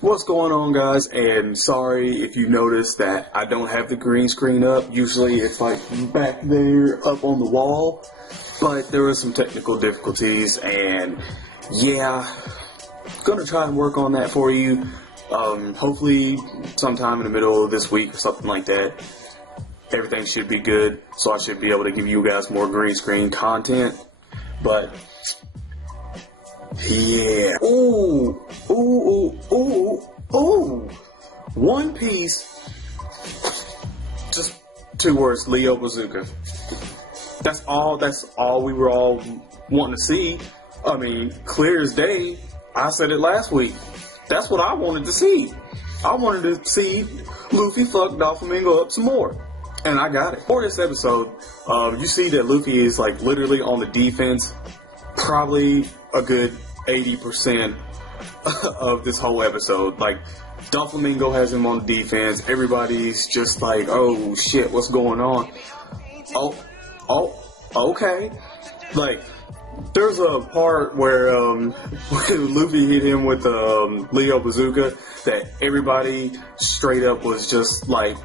What's going on, guys? And sorry if you noticed that I don't have the green screen up. Usually it's like back there up on the wall, but there were some technical difficulties, and yeah, gonna try and work on that for you. Hopefully sometime in the middle of this week or something like that. Everything should be good, so I should be able to give you guys more green screen content. But yeah. Ooh. One Piece. Just 2 words, Leo Bazooka. That's all we were all wanting to see. I mean, clear as day. I said it last week. That's what I wanted to see. I wanted to see Luffy fuck Doflamingo up some more. And I got it. For this episode, you see that Luffy is like literally on the defense probably a good 80% of this whole episode. Like, Doflamingo has him on defense. Everybody's just like, oh shit, what's going on? Okay. Like, there's a part where Luffy hit him with Leo Bazooka that everybody straight up was just like,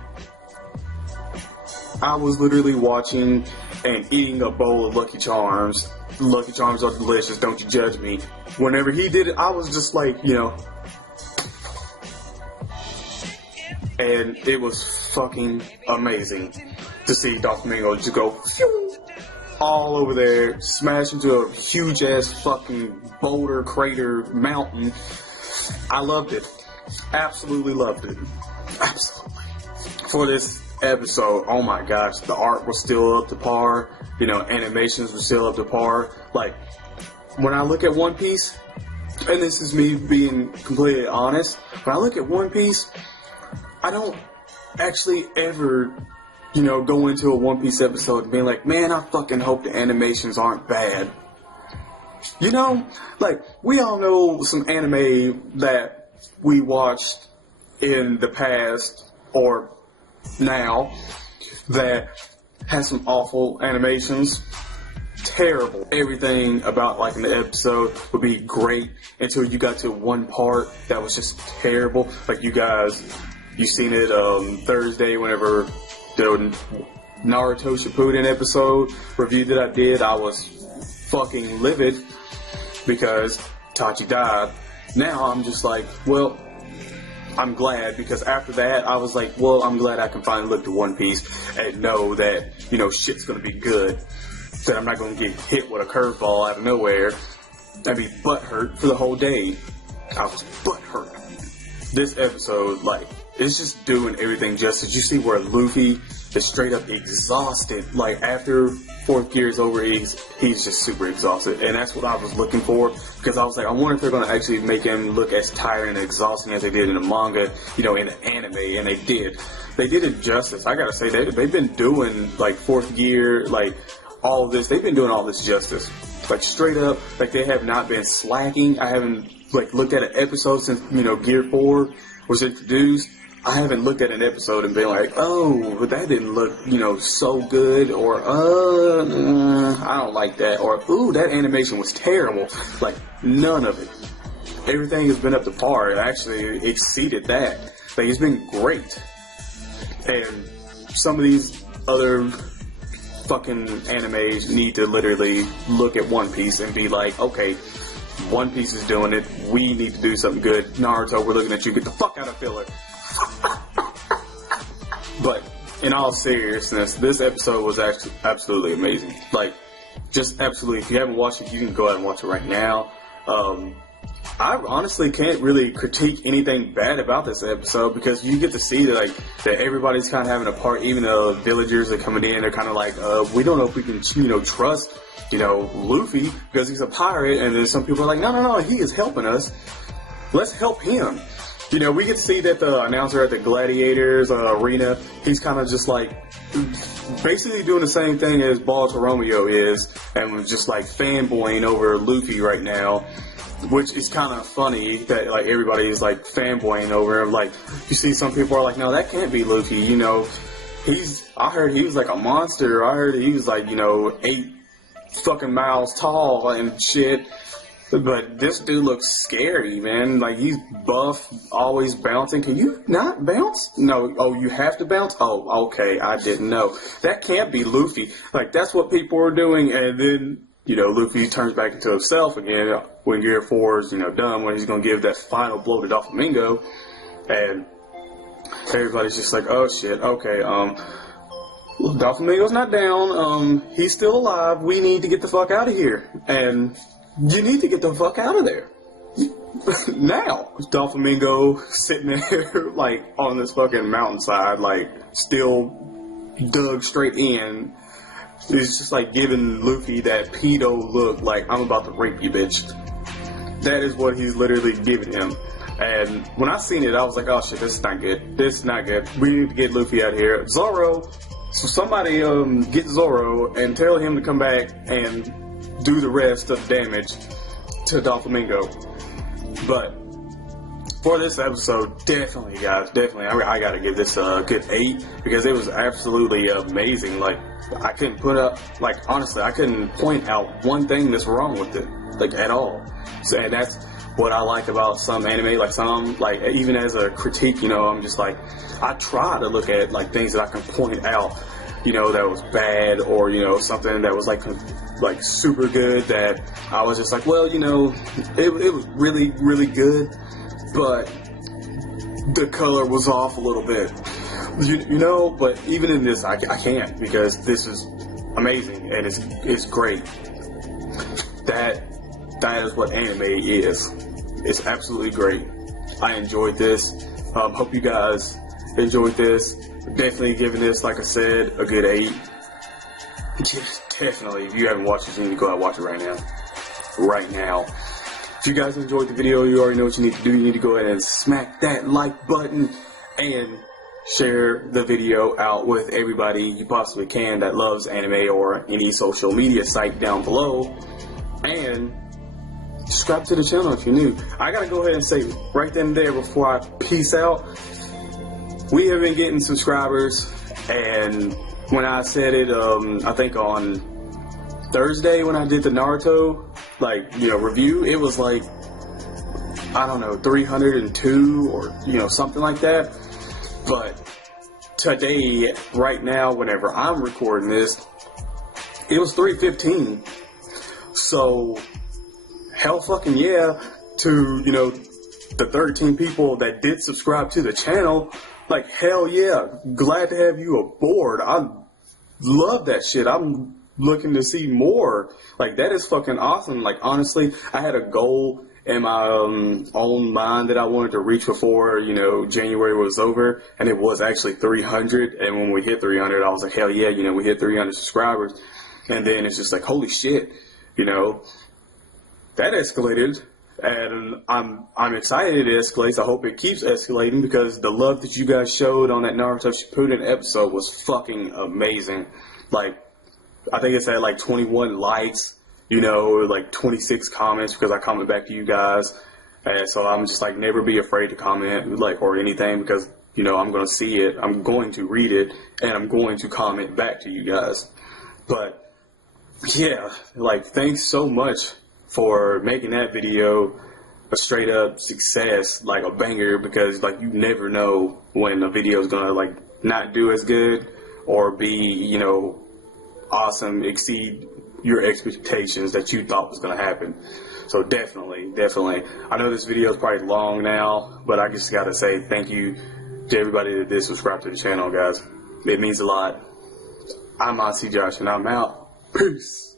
I was literally watching and eating a bowl of Lucky Charms. Lucky Charms are delicious, don't you judge me. Whenever he did it, I was just like, and it was fucking amazing to see Doflamingo just go all over there, smash into a huge ass fucking boulder crater mountain. I loved it. Absolutely loved it. Absolutely. For this episode, oh my gosh, the art was still up to par. Animations were still up to par. Like, when I look at One Piece, and this is me being completely honest, when I look at One Piece, I don't actually ever, go into a One Piece episode and being like, man, I fucking hope the animations aren't bad. Like, we all know some anime that we watched in the past, or now, that has some awful animations. Terrible. Everything about like an episode would be great until you got to one part that was just terrible. Like, you seen it Thursday whenever the Naruto Shippuden episode review that I did. I was fucking livid because Itachi died. Now I'm just like, well, I'm glad, because after that I was like, well, I'm glad I can finally look to One Piece and know that, shit's gonna be good. That I'm not gonna get hit with a curveball out of nowhere. I'd be butthurt for the whole day. I was butthurt. This episode, like, it's just doing everything justice. You see where Luffy is straight up exhausted. Like, after fourth gear is over, he's just super exhausted. And that's what I was looking for, because I was like, I wonder if they're going to actually make him look as tired and exhausting as they did in the manga, in the anime, and they did. They did it justice. I gotta say, they've been doing, like, fourth gear, like, all of this. They've been doing all this justice. Like, straight up, like, they have not been slacking. I haven't, like, looked at an episode since, Gear 4 was introduced. I haven't looked at an episode and been like, oh, but that didn't look, so good, or, I don't like that, or, ooh, that animation was terrible. Like, none of it. Everything has been up to par. It actually exceeded that. Like, it's been great. And some of these other fucking animes need to literally look at One Piece and be like, okay, One Piece is doing it. We need to do something good. Naruto, we're looking at you. Get the fuck out of filler. But in all seriousness, this episode was actually absolutely amazing. Like, just absolutely. If you haven't watched it, you can go ahead and watch it right now. I honestly can't really critique anything bad about this episode, because you get to see that, like, that everybody's kind of having a part. Even the villagers are coming in, they're kind of like, we don't know if we can, trust, Luffy, because he's a pirate. And then some people are like, no, he is helping us. Let's help him. We get to see that the announcer at the Gladiators arena, he's kind of just like basically doing the same thing as Balto Romeo is, and was just like fanboying over Luffy right now, which is kind of funny that like everybody is like fanboying over him. Like, you see some people are like, no, that can't be Luffy. I heard he was like a monster. I heard he was like 8 fucking miles tall and shit. But this dude looks scary, man. Like, he's buff, always bouncing. Can you not bounce? No. Oh, you have to bounce? Oh, okay. I didn't know. That can't be Luffy. Like, that's what people are doing. And then, you know, Luffy turns back into himself again when Gear 4 is, you know, done, when he's going to give that final blow to Doflamingo. And everybody's just like, oh, shit. Okay, Doflamingo's not down. He's still alive. We need to get the fuck out of here. And you need to get the fuck out of there. Now. Doflamingo sitting there, like, on this fucking mountainside, like, still dug straight in. He's just, like, giving Luffy that pedo look, like, I'm about to rape you, bitch. That is what he's literally giving him. And when I seen it, I was like, oh shit, this is not good. This is not good. We need to get Luffy out of here. Zoro, so somebody get Zoro and tell him to come back and do the rest of the damage to Doflamingo. But for this episode, definitely, guys, definitely, I gotta give this a good 8 because it was absolutely amazing. Like, I couldn't put up, like, honestly, I couldn't point out one thing that's wrong with it, like, at all. So, and that's what I like about some anime, like some, like, even as a critique, you know, I'm just like, I try to look at, like, things that I can point out, you know, that was bad, or, you know, something that was, like super good that I was just like, well, you know, it was really, really good, but the color was off a little bit, you know, but even in this, I can't, because this is amazing, and it's great. That is what anime is. It's absolutely great. I enjoyed this. Hope you guys enjoyed this. Definitely giving this, like I said, a good 8. Definitely. If you haven't watched this, you need to go out and watch it right now. Right now. If you guys enjoyed the video, you already know what you need to do. You need to go ahead and smack that like button and share the video out with everybody you possibly can that loves anime or any social media site down below. And subscribe to the channel if you're new. I gotta go ahead and say right then and there before I peace out, we have been getting subscribers, and when I said it, I think on Thursday when I did the Naruto, like, you know, review, it was like, I don't know, 302 or, you know, something like that. But today, right now, whenever I'm recording this, it was 315. So, hell fucking yeah to, you know, the 13 people that did subscribe to the channel. Like, hell yeah, glad to have you aboard. I love that shit. I'm looking to see more. Like, that is fucking awesome. Like, honestly, I had a goal in my own mind that I wanted to reach before, you know, January was over, and it was actually 300. And when we hit 300, I was like, hell yeah, you know, we hit 300 subscribers. And then it's just like, holy shit, you know, that escalated. And I'm excited it escalates. I hope it keeps escalating, because the love that you guys showed on that Naruto Shippuden episode was fucking amazing. Like, I think it's at like 21 likes, you know, like 26 comments, because I comment back to you guys. And so I'm just like, never be afraid to comment, like, or anything, because, you know, I'm going to see it, I'm going to read it, and I'm going to comment back to you guys. But yeah, like, thanks so much for making that video a straight up success, like a banger, because, like, you never know when a video is gonna, like, not do as good or be, you know, awesome, exceed your expectations that you thought was gonna happen. So definitely, I know this video is probably long now, but I just gotta say thank you to everybody that did subscribe to the channel, guys. It means a lot. I'm Aussie Josh, and I'm out. Peace.